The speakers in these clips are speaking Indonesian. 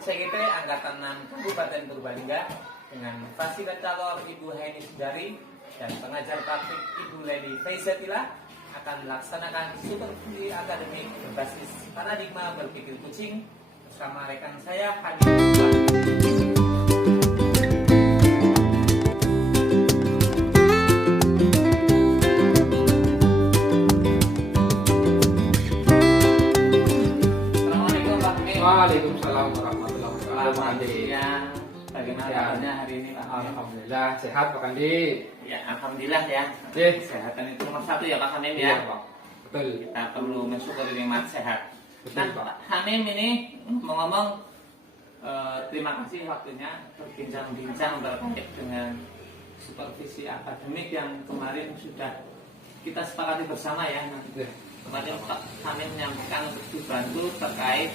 CGT Angkatan 6 Kabupaten Purbalingga dengan fasilitator Ibu Heni Sudari dan pengajar praktik Ibu Leni Faizatila akan melaksanakan supervisi akademik berbasis paradigma berpikir kucing bersama rekan saya Hadi. Waalaikumsalam warahmatullahi wabarakatuh. Pak Andi. Bagaimana kabarnya hari ini Pak? Alhamdulillah sehat Pak Andi. Ya, alhamdulillah ya. Kesehatan itu nomor satu ya Pak Hamim ya. Iya, Pak. Betul. Kita perlu mensyukuri nikmat sehat. Betul, Nah, Pak. Pak Hamim ini ngomong terima kasih waktunya berbincang-bincang terkait dengan supervisi akademik yang kemarin sudah kita sepakati bersama ya. Iya. Kemarin Pak Hamim menyampaikan untuk dibantu terkait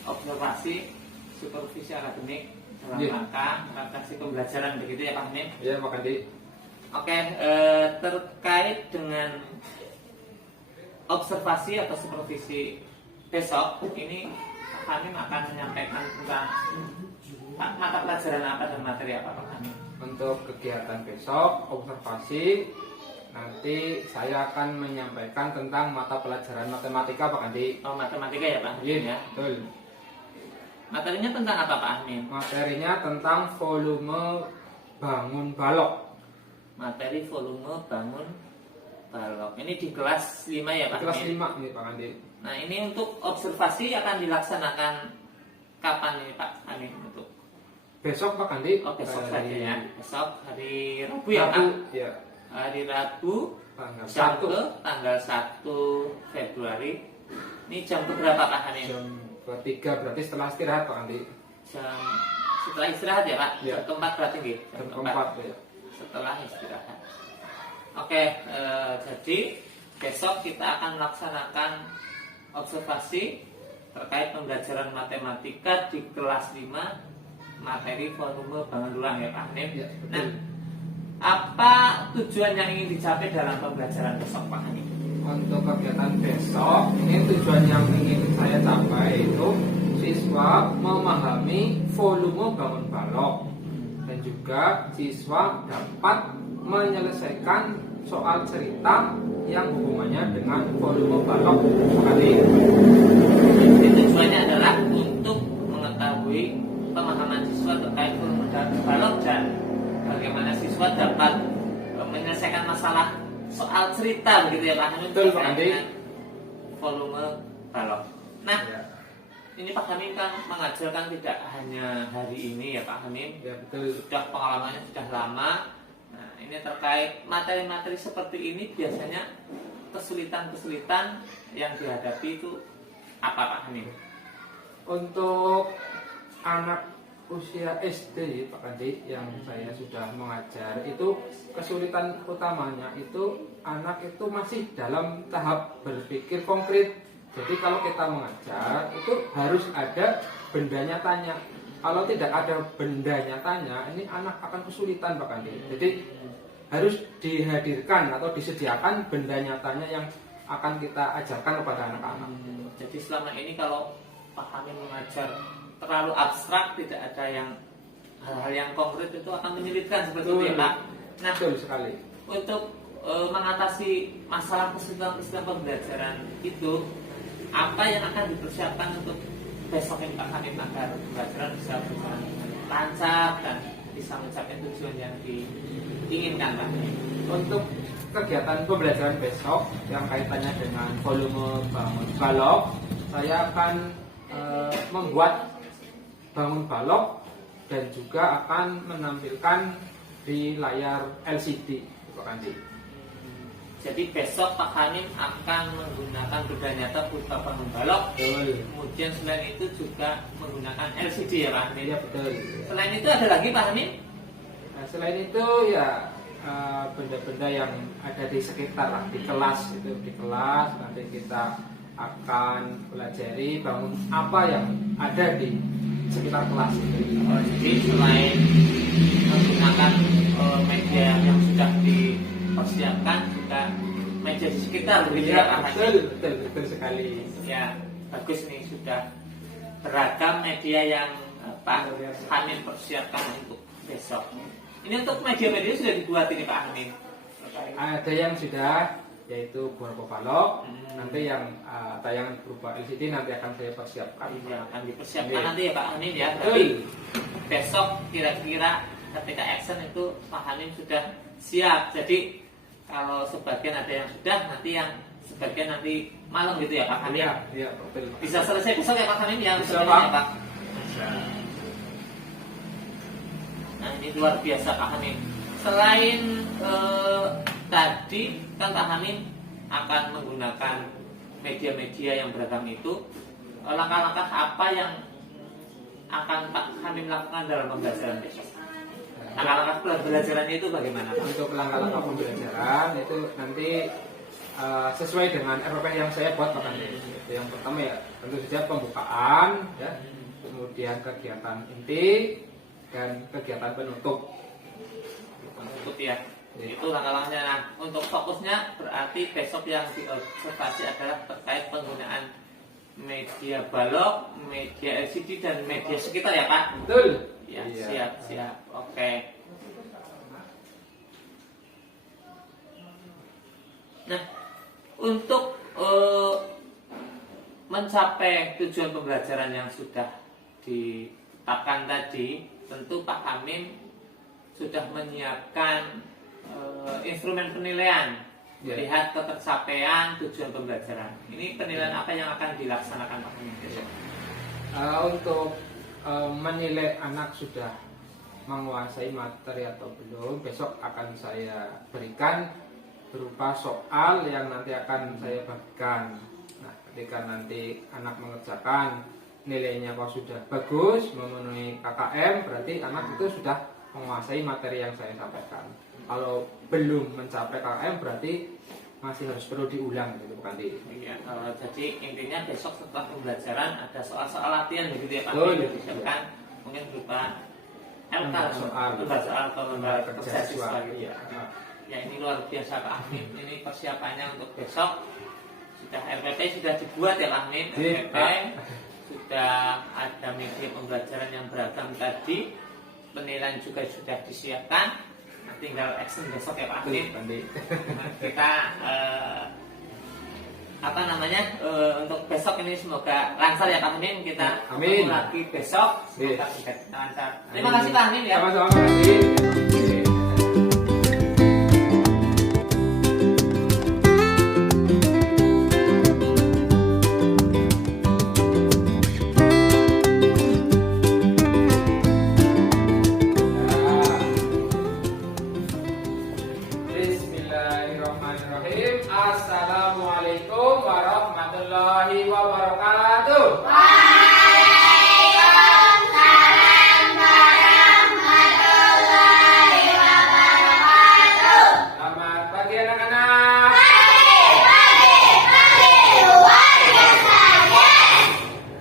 observasi supervisi akademik dalam rangka adaptasi pembelajaran begitu ya Pak Hamim? Iya Pak Andi. Oke, terkait dengan observasi atau supervisi besok ini Pak Hamim akan menyampaikan tentang mata pelajaran apa dan materi apa Pak Hamim? Untuk kegiatan besok observasi nanti saya akan menyampaikan tentang mata pelajaran matematika Pak Andi. Oh, matematika ya Pak Hamim ya? Betul. Materinya tentang apa Pak Hamim? Materinya tentang volume bangun balok. Materi volume bangun balok. Ini di kelas 5 ya Pak Kelas Hamim? 5 nih Pak Andi. Nah, ini untuk observasi akan dilaksanakan kapan ini Pak Hamim untuk? Besok Pak Andi. Oh, besok saja ya. Besok hari Rabu ya Pak? Rabu, ya. Hari Rabu Tanggal jam 1. ke tanggal 1 Februari. Ini jam berapa Pak Hamim? Jam ketiga berarti setelah istirahat Pak Andi. Jam setelah istirahat ya Pak? Ya. Jam keempat berarti nggih? Jam keempat ya. Setelah istirahat. Oke, jadi besok kita akan melaksanakan observasi terkait pembelajaran matematika di kelas 5 materi volume bangun tulang ya Pak Hamim. Ya, betul. Nah, apa tujuan yang ingin dicapai dalam pembelajaran besok Pak Hamim? Untuk kegiatan besok, ini tujuan yang ingin saya capai itu siswa memahami volume bangun balok dan juga siswa dapat menyelesaikan soal cerita yang hubungannya dengan volume balok tadi. Jadi tujuannya adalah untuk mengetahui pemahaman siswa terkait volume balok dan bagaimana siswa dapat menyelesaikan masalah soal cerita begitu ya Pak Hamim? Betul Pak Andi. Volume balok. Nah, Ya, ini Pak Hamim kan mengajarkan tidak hanya hari ini ya Pak Hamim. ya betul. Sudah pengalamannya sudah lama. Nah, ini terkait materi-materi seperti ini biasanya kesulitan-kesulitan yang dihadapi itu apa Pak Hamim? Untuk anak usia SD Pak Andi yang saya sudah mengajar itu kesulitan utamanya itu anak itu masih dalam tahap berpikir konkret. Jadi kalau kita mengajar itu harus ada benda nyatanya. Kalau tidak ada benda nyatanya, ini anak akan kesulitan Pak Andi. Jadi harus dihadirkan atau disediakan benda nyatanya yang akan kita ajarkan kepada anak-anak. Jadi selama ini kalau Pak Hamim mengajar terlalu abstrak, tidak ada yang hal-hal yang konkret itu akan menyulitkan seperti itu ya Pak. Nah, Betul sekali. untuk mengatasi masalah kesulitan-kesulitan pembelajaran itu, apa yang akan dipersiapkan untuk besok ini Pak Hamim agar pembelajaran bisa berjalan dengan lancar dan bisa mencapai tujuan yang diinginkan Pak Hamim? Untuk kegiatan pembelajaran besok yang kaitannya dengan volume bangun balok, saya akan membuat bangun balok dan juga akan menampilkan di layar LCD Pak Andi. Jadi besok Pak Hamim akan menggunakan benda nyata berupa bangun balok. Betul. Kemudian selain itu juga menggunakan LCD ya Pak Hamim. Ya betul. Selain itu ada lagi Pak Hamim? Nah, selain itu ya benda-benda yang ada di sekitar lah, di kelas itu di kelas nanti kita akan pelajari bangun apa yang ada di sekitar kelas itu. Oh, jadi selain menggunakan media yang sudah dipersiapkan juga media di sekitar begitu ya Pak Hamim? Betul sekali. Ya, bagus nih sudah beragam media yang Pak Hamim persiapkan untuk besok. Ini untuk media-media sudah dibuat ini Pak Hamim. Ada yang sudah, yaitu beberapa balok. Nanti yang tayangan berupa LCD nanti akan saya persiapkan. Iya, akan dipersiapkan nanti ya Pak Hamim ya. Betul. Tapi besok kira-kira ketika action itu Pak Hamim sudah siap. Jadi kalau sebagian ada yang sudah, nanti yang sebagian nanti malam gitu ya Pak Hamim. Iya, betul. Bisa selesai besok ya Pak Hamim ya? Bisa, sebenarnya, Pak. Nah ini luar biasa Pak Hamim. Selain tadi kan Pak Hamim akan menggunakan media-media yang beragam itu, langkah-langkah apa yang akan Pak Hamim lakukan dalam pembelajaran besok? Langkah-langkah pembelajarannya itu bagaimana Pak? Untuk langkah-langkah pembelajaran itu nanti sesuai dengan RPP yang saya buat Pak Hamim. Yang pertama ya tentu saja pembukaan, ya, kemudian kegiatan inti dan kegiatan penutup. Penutup ya. Itu langkah-langkahnya. Nah, untuk fokusnya berarti besok yang diobservasi adalah terkait penggunaan media balok, media LCD dan media sekitar ya Pak? Betul. Ya, Iya. siap. Oke. Nah, untuk mencapai tujuan pembelajaran yang sudah ditetapkan tadi, tentu Pak Hamim sudah menyiapkan instrumen penilaian Ya. melihat ketercapaian tujuan pembelajaran. Ini penilaian apa yang akan dilaksanakan Pak Hamim besok? Untuk menilai anak sudah menguasai materi atau belum, besok akan saya berikan berupa soal yang nanti akan saya bagikan. Nah, ketika nanti anak mengerjakan, nilainya kalau sudah bagus, memenuhi KKM, berarti anak itu sudah menguasai materi yang saya sampaikan. Kalau belum mencapai KKM, berarti masih harus perlu diulang gitu bukan di. Ya, jadi intinya besok setelah pembelajaran ada soal-soal latihan begitu ya Pak. Oh, iya. Disiapkan mungkin berupa LK soal atau lembar kerja siswa gitu ya. ya. Ya ini luar biasa Pak Hamim. Ini persiapannya untuk besok. Sudah RPP sudah dibuat ya Pak Hamim. RPP sudah ada media pembelajaran yang beragam tadi. Penilaian juga sudah disiapkan. Nah, tinggal action besok ya Pak Hamim. Kita untuk besok ini semoga lancar ya Pak Hamim. Kita ketemu lagi besok. Semoga juga lancar. Terima kasih Pak Hamim ya. Sama-sama kasih. Bismillahirrahmanirrahim. Assalamualaikum warahmatullahi wabarakatuh. Waalaikumsalam warahmatullahi wabarakatuh. Selamat pagi anak-anak. Pagi, luar biasa.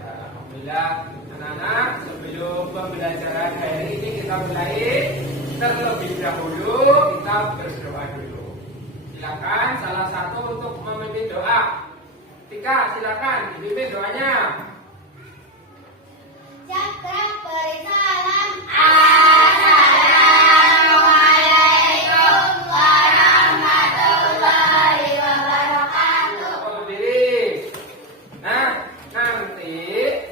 Alhamdulillah anak-anak, sebelum pembelajaran hari ini kita mulai, terlebih dahulu kita berdoa dulu. Silakan salah satu untuk memimpin doa. Tika, silakan dipimpin doanya. Cakra beri salam. Assalamualaikum warahmatullahi wabarakatuh. Berdiri. Nah, nanti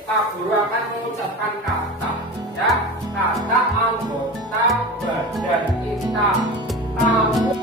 Pak Guru akan mengucapkan kata, ya, kata anggota badan kita. Kamu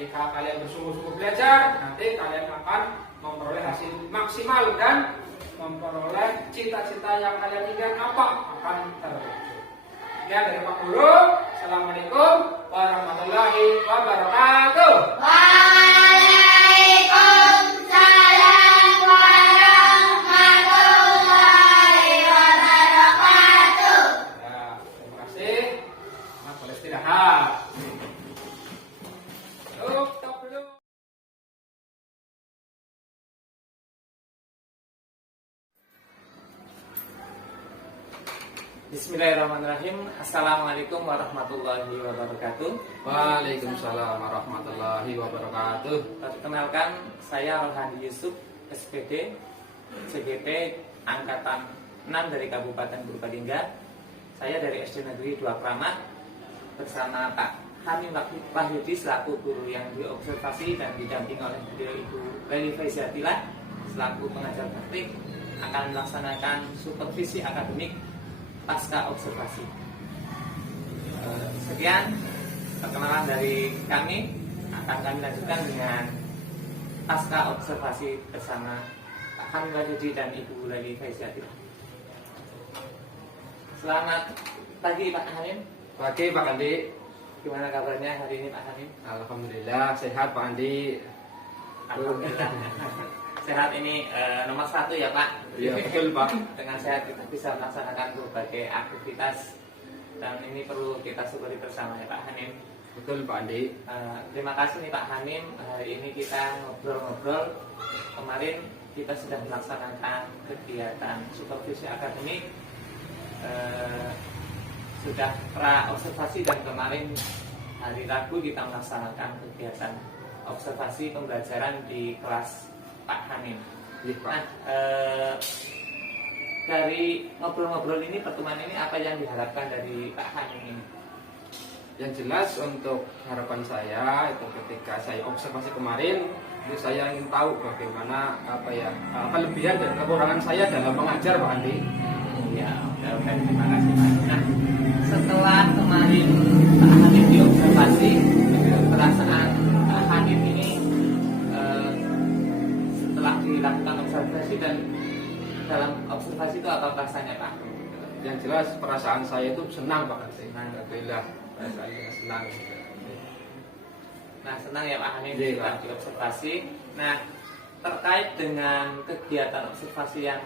ketika kalian bersungguh-sungguh belajar, nanti kalian akan memperoleh hasil maksimal dan memperoleh cita-cita yang kalian inginkan akan terwujud. Sekian dari Pak Guru. Assalamualaikum warahmatullahi wabarakatuh. Waalaikumsalam warahmatullahi wabarakatuh. Ya, terima kasih. Nah, boleh istirahat. Stop dulu. Bismillahirrahmanirrahim. Assalamualaikum warahmatullahi wabarakatuh. Waalaikumsalam warahmatullahi wabarakatuh. Perkenalkan, saya Alhandi Yusuf, SPD, CGP Angkatan 6 dari Kabupaten Purbalingga. Saya dari SD Negeri 2 Kramat bersama Pak Hamim Wahyudi selaku guru yang diobservasi dan didampingi oleh beliau Ibu Leli Faizatila selaku pengajar praktik akan melaksanakan supervisi akademik pasca observasi. Sekian perkenalan dari kami. Akan kami lanjutkan dengan pasca observasi bersama Pak Hamim Wahyudi dan Ibu Leli Faizatila. Selamat pagi Pak Hamim. Pagi Pak Andi. Gimana kabarnya hari ini Pak Hamim? Alhamdulillah sehat Pak Andi. Alhamdulillah. Sehat ini nomor 1 ya Pak. Iya betul Pak. Dengan sehat kita bisa melaksanakan berbagai aktivitas dan ini perlu kita syukuri bersama ya Pak Hamim. Betul Pak Andi. Terima kasih nih Pak Hamim. Hari ini kita ngobrol-ngobrol. Kemarin kita sudah melaksanakan kegiatan supervisi akademik, sudah pra observasi, dan kemarin hari Rabu kita melaksanakan kegiatan observasi pembelajaran di kelas Pak Hamim. Iya, Pak. Nah, dari ngobrol-ngobrol ini, pertemuan ini, apa yang diharapkan dari Pak Hamim ini? Yang jelas untuk harapan saya itu ketika saya observasi kemarin itu saya ingin tahu bagaimana kelebihan dan kekurangan saya dalam mengajar Pak Andi. Ya, oke, terima kasih Pak. Nah, setelah kemarin Pak Hamim diobservasi, perasaan Pak Hamim ini setelah dilakukan observasi dan dalam observasi itu apa rasanya Pak? Yang jelas perasaan saya itu senang Pak Andi. Alhamdulillah, perasaan saya senang. Nah, senang ya Pak Hamim Iya, setelah Pak. diobservasi. Nah, terkait dengan kegiatan observasi yang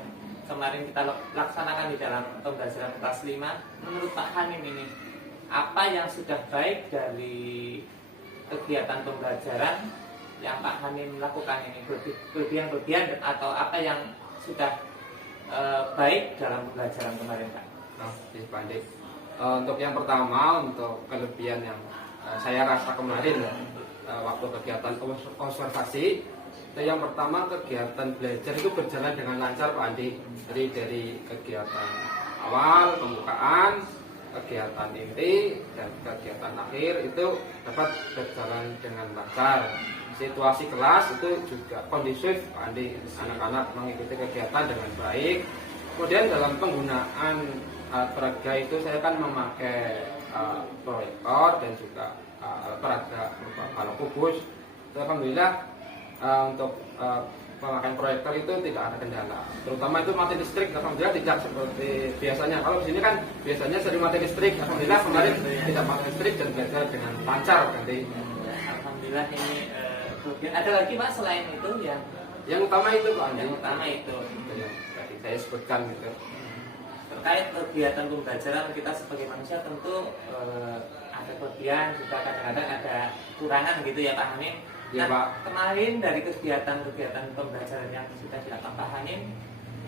kemarin kita laksanakan di dalam pembelajaran kelas 5, menurut Pak Hamim ini, apa yang sudah baik dari kegiatan pembelajaran yang Pak Hamim lakukan ini? Kelebihan-kelebihan atau apa yang sudah baik dalam pembelajaran kemarin Pak? Oke Pak Andi. Untuk yang pertama, untuk kelebihan yang saya rasa kemarin waktu kegiatan observasi, yang pertama kegiatan belajar itu berjalan dengan lancar Pak Andi. Jadi dari kegiatan awal, pembukaan, kegiatan inti, dan kegiatan akhir itu dapat berjalan dengan lancar. Situasi kelas itu juga kondusif Pak Andi. Anak-anak mengikuti kegiatan dengan baik. Kemudian dalam penggunaan peraga itu saya kan memakai proyektor dan juga peraga balok kubus. Alhamdulillah untuk pemakaian proyektor itu tidak ada kendala. Terutama itu mati listrik, alhamdulillah tidak seperti biasanya. Kalau di sini kan biasanya sering mati listrik. Alhamdulillah kemarin tidak mati listrik dan belajar dengan lancar nanti. Alhamdulillah ini kelebihan. Ada lagi Pak selain itu Yang utama itu Pak Andi. yang utama itu. Itu yang tadi saya sebutkan gitu. Terkait kegiatan pembelajaran, kita sebagai manusia tentu ada kelebihan, juga kadang-kadang ada kurangan gitu ya Pak Hamim. Ya, Nah, Pak. kemarin dari kegiatan pembelajaran yang sudah dilakukan Pak Hamim,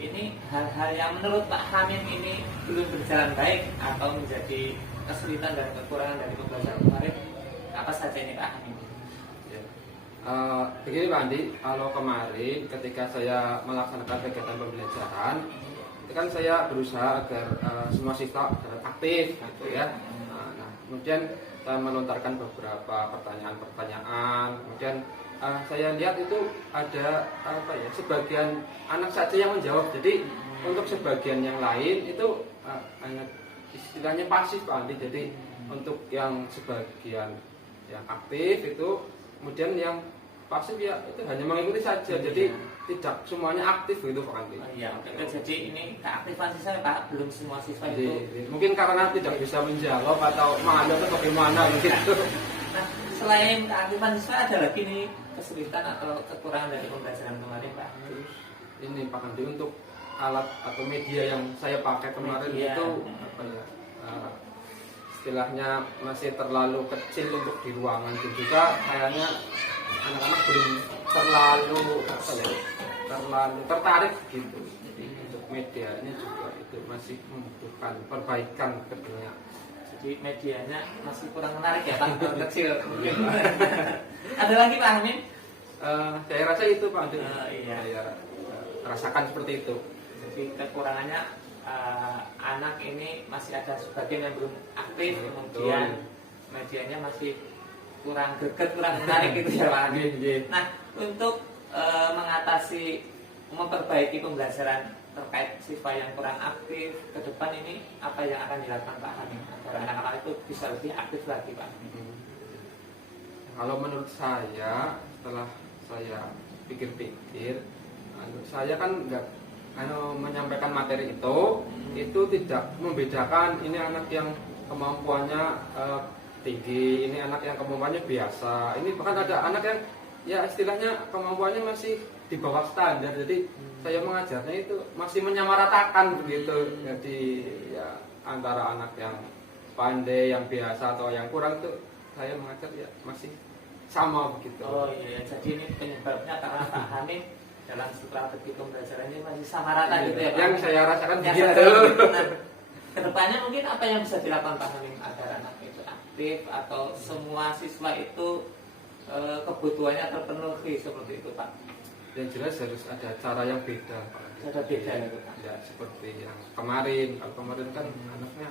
ini hal-hal yang menurut Pak Hamim ini belum berjalan baik atau menjadi kesulitan dan kekurangan dari pembelajaran kemarin, apa saja ini Pak Hamim? Ya. Begini Pak Andi, kalau kemarin ketika saya melaksanakan kegiatan pembelajaran, itu kan saya berusaha agar semua siswa aktif gitu ya. Nah, kemudian saya melontarkan beberapa pertanyaan-pertanyaan. Kemudian saya lihat itu ada sebagian anak saja yang menjawab. Jadi untuk sebagian yang lain itu hanya istilahnya pasif Pak Andi. Jadi untuk yang sebagian yang aktif itu Kemudian yang pasif ya itu hanya mengikuti saja, jadi tidak semuanya aktif gitu Pak Andi. Oh, iya, oke. Jadi ini keaktifan siswa Pak, belum semua siswa Jadi, itu. mungkin karena tidak bisa menjawab atau malu atau bagaimana gitu. Nah, selain keaktifan siswa ada lagi nih kesulitan atau kekurangan dari pembelajaran kemarin Pak? Terus ini Pak Andi, untuk alat atau media yang saya pakai kemarin Media. itu apa ya? Istilahnya masih terlalu kecil untuk di ruangan, dan juga kayaknya anak-anak belum terlalu apa ya, terlalu tertarik gitu. Jadi untuk medianya juga itu masih membutuhkan perbaikan kedepannya. Jadi medianya masih kurang menarik ya Pak, kalau kecil. Ada lagi Pak Amin? Saya rasa itu Pak Andi. Iya. Saya rasakan seperti itu. Jadi kekurangannya anak ini masih ada sebagian yang belum aktif, kemudian medianya masih kurang greget, kurang menarik gitu ya Pak Amin. Nah, untuk mengatasi, memperbaiki pembelajaran terkait siswa yang kurang aktif ke depan ini, apa yang akan dilakukan Pak Amin agar anak-anak itu bisa lebih aktif lagi Pak Amin? Kalau menurut saya, setelah saya pikir-pikir, saya kan nggak menyampaikan materi itu tidak membedakan ini anak yang kemampuannya tinggi, ini anak yang kemampuannya biasa. Ini bahkan ada anak yang ya istilahnya kemampuannya masih di bawah standar. Jadi saya mengajarnya itu masih menyamaratakan begitu. Jadi ya antara anak yang pandai, yang biasa atau yang kurang itu saya mengajar ya masih sama begitu. Oh iya, jadi ini penyebabnya karena Pak Hamid dalam strategi pembelajaran ini masih sama rata gitu ya Pak? Yang saya rasakan Yang begitu. nah, kedepannya mungkin apa yang bisa dilakukan Pak Hamid agar anak itu aktif atau semua siswa itu kebutuhannya terpenuhi seperti itu Pak? Yang jelas harus ada cara yang beda Pak. Ada beda itu Pak? Ya seperti yang kemarin. Kalau kemarin kan anaknya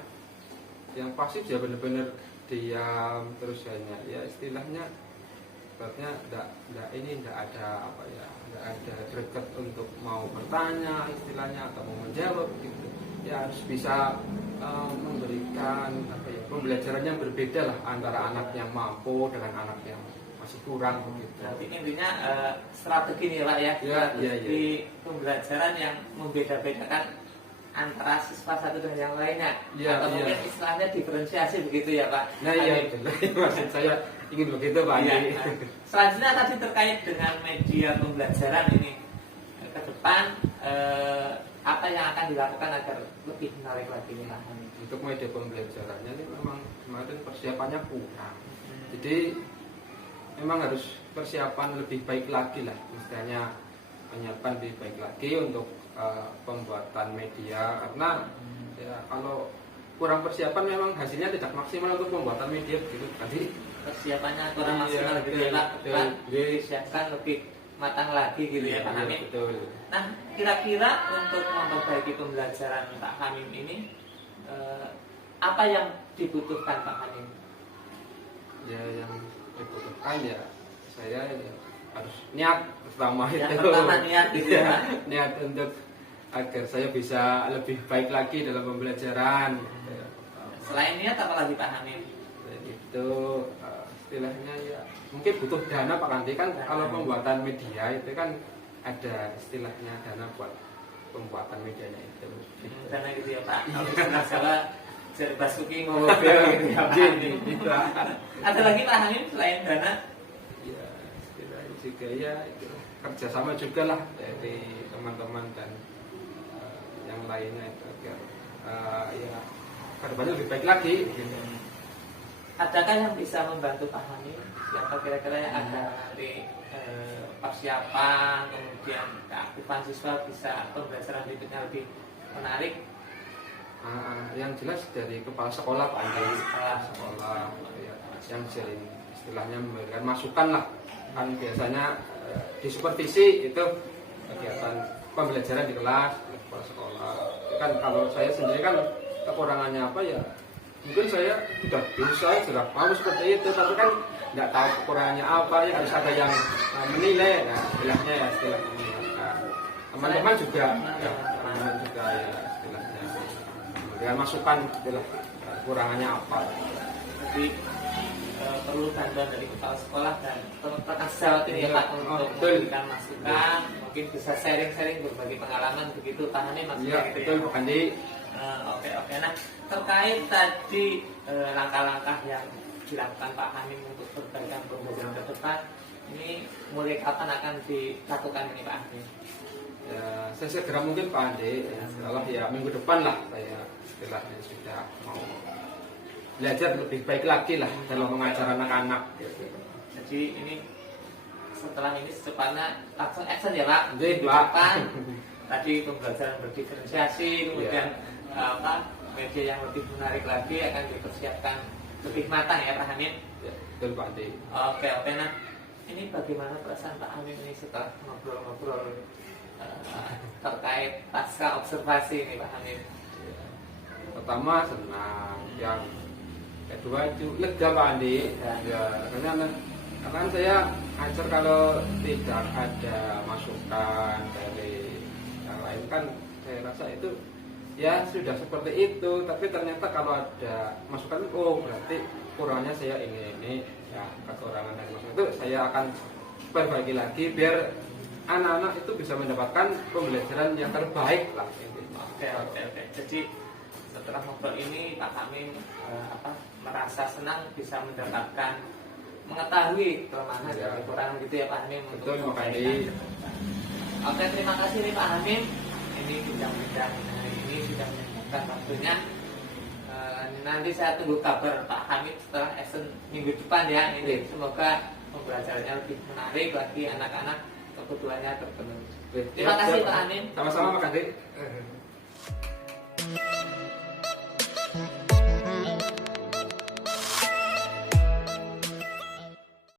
yang pasif ya benar-benar diam terus hanya ya istilahnya sebenarnya tidak ada apa ya, tidak ada greget untuk mau bertanya istilahnya atau mau menjawab gitu. Ya harus bisa memberikan apa ya, pembelajaran yang berbeda lah antara anak yang mampu dengan anak yang masih kurang begitu. Berarti intinya strategi nih Pak ya, strategi pembelajaran yang membeda-bedakan antara siswa satu dengan yang lainnya, atau mungkin istilahnya diferensiasi begitu ya Pak? Nah iya betul, maksud saya ingin begitu Pak Andi. Selanjutnya tadi terkait dengan media pembelajaran ini ke depan, apa yang akan dilakukan agar lebih menarik lagi nih Pak? Untuk media pembelajarannya ini memang kemarin persiapannya kurang, jadi memang harus persiapan lebih baik lagi lah, misalnya menyiapkan lebih baik lagi untuk pembuatan media, karena ya kalau kurang persiapan memang hasilnya tidak maksimal untuk pembuatan media begitu. Jadi persiapannya kurang maksimal gitu ya Pak, disiapkan lebih matang lagi gitu ya Pak Hamim. Betul. Nah, kira-kira untuk memperbaiki pembelajaran Pak Hamim ini, apa yang dibutuhkan Pak Hamim? Ya yang dibutuhkan ya saya ya harus niat pertama Yang itu. pertama niat gitu ya Pak. Niat untuk agar saya bisa lebih baik lagi dalam pembelajaran. Selain niat apa lagi Pak Hamim? Itu istilahnya ya mungkin butuh dana Pak Kanti kan. Kalau pembuatan media itu kan ada istilahnya dana buat pembuatan medianya itu. Dana gitu ya Pak. Kalau masalah jadi Basuki mau mobil gitu ya Pak Hamim. Ada lagi Pak Hamim selain dana? Ya istilahnya juga ya itu kerjasama juga lah dari teman-teman dan yang lainnya itu agar ya kedepannya lebih baik lagi gitu. Adakah yang bisa membantu Pak Hamim? Siapa kira-kira yang ada dari persiapan, kemudian keaktifan siswa bisa pembelajaran berikutnya lebih menarik? Yang jelas dari kepala sekolah Pak Andi, sekolah ya, yang sering istilahnya memberikan masukan lah. Kan biasanya di supervisi itu kegiatan pembelajaran di kelas kepala sekolah. Kan kalau saya sendiri kan kekurangannya apa ya? Mungkin saya sudah bisa, sudah mau seperti itu, tapi kan nggak tahu kekurangannya apa, ya harus ada yang menilai, nah istilahnya ya istilahnya. Teman-teman juga, ya, teman-teman juga ya istilahnya memberikan masukan, istilah kekurangannya apa. Jadi perlu bantuan dari kepala sekolah dan rekan sejawat ini ya Pak untuk betul. memberikan masukan, mungkin bisa sharing-sharing berbagi pengalaman begitu Pak Hanim maksudnya Iya, gitu betul ya. Pak Andi. Oke. Nah terkait tadi langkah-langkah yang dilakukan Pak Hanim untuk perbaikan pembelajaran ke depan, ini mulai kapan akan dilakukan ini Pak Hanim? Ya, saya segera mungkin Pak Andi, ya, setelah ya minggu depan lah saya istilahnya sudah mau belajar lebih baik lagi lah dalam mengajar anak-anak. Jadi ini setelah ini secepatnya langsung action ya Pak. Jadi, Minggu Pak. depan tadi pembelajaran berdiferensiasi, kemudian media yang lebih menarik lagi akan dipersiapkan lebih matang ya Pak Hanim. Ya, betul Pak Andi. Oke. Nah ini bagaimana perasaan Pak Hanim ini setelah ngobrol-ngobrol terkait pasca observasi ini Pak Hanim? Pertama senang, yang kedua itu lega Pak Andi. Ya, karena kan saya ajar kalau tidak ada masukan dari yang lain kan saya rasa itu ya sudah seperti itu. Tapi ternyata kalau ada masukan, oh berarti kurangnya saya ini ya kekurangan dari masukan itu saya akan perbaiki lagi biar anak-anak itu bisa mendapatkan pembelajaran yang terbaik lah. Oke. Jadi setelah ngobrol ini Pak Hanim merasa senang bisa mendapatkan mengetahui kelemahan dan kekurangan gitu ya Pak Hanim. Betul untuk Pak Andi. Oke, terima kasih nih Pak Hanim. Ini bincang-bincang hari ini sudah menyempatkan waktunya. Nanti saya tunggu kabar Pak Hamid setelah action minggu depan ya. Ini semoga pembelajarannya lebih menarik bagi anak-anak, kebutuhannya terpenuhi. Terima kasih Pak Hanim. Sama-sama Pak Andi.